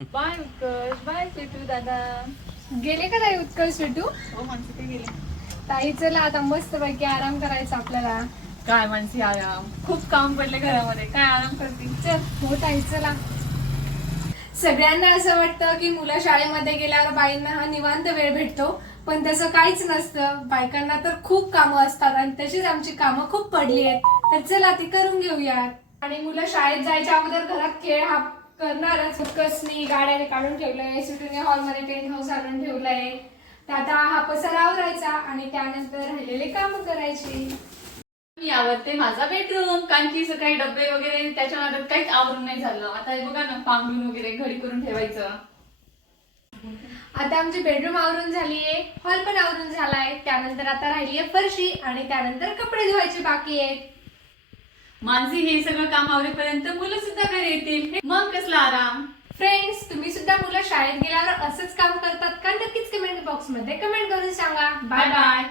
Bye उत्कर्ष, bye Sweetu दादा. गेले का ताई उत्कर्ष भेटू? हो मानसी ते गेले. ताई चला आता मस्त पैकी आराम करायचा आपल्याला. काय मानसी आराम, खूप काम पडले घरामध्ये, काय आराम करते. चल हो ताई चला. सगळ्यांना असं वाटतं की मुलं शाळेमध्ये गेल्यावर बाईंना हा निवांत वेळ भेटतो, पण तसं काहीच नसतं. बायकांना तर खूप कामं असतात आणि तशीच आमची कामं खूप पडली आहेत. तर चला ती करून घेऊयात. आणि मुलं शाळेत जायच्या अगोदर घरात खेळ हा करणारच. उत्कर्षनी गाड्याने काढून ठेवलंय, सुटूने हॉलमध्ये टेंट हाऊस आणून ठेवलंय. तर आता हा पसारा आवरायचा आणि त्यानंतर राहिलेले काम करायचे. मी आवडते माझा बेडरूम, कारण की सकाळी डब्बे वगैरे त्याच्या नादात काहीच आवरून नाही झालं. आता हे बघा ना, पांघरून वगैरे घडी करून ठेवायचं. आता आमची बेडरूम आवरून झालीये, हॉल पण आवरून झालाय. त्यानंतर आता राहिली आहे फरशी आणि त्यानंतर कपडे धुवायचे बाकी आहेत. मानसी हे सगळं काम आवरेपर्यंत मुलं सुद्धा घरी येतील, मग कसला आराम. फ्रेंड्स, तुम्ही सुद्धा मुलं शाळेत गेल्यावर असंच काम करतात का? नक्कीच कमेंट बॉक्स मध्ये कमेंट करून सांगा. Bye bye.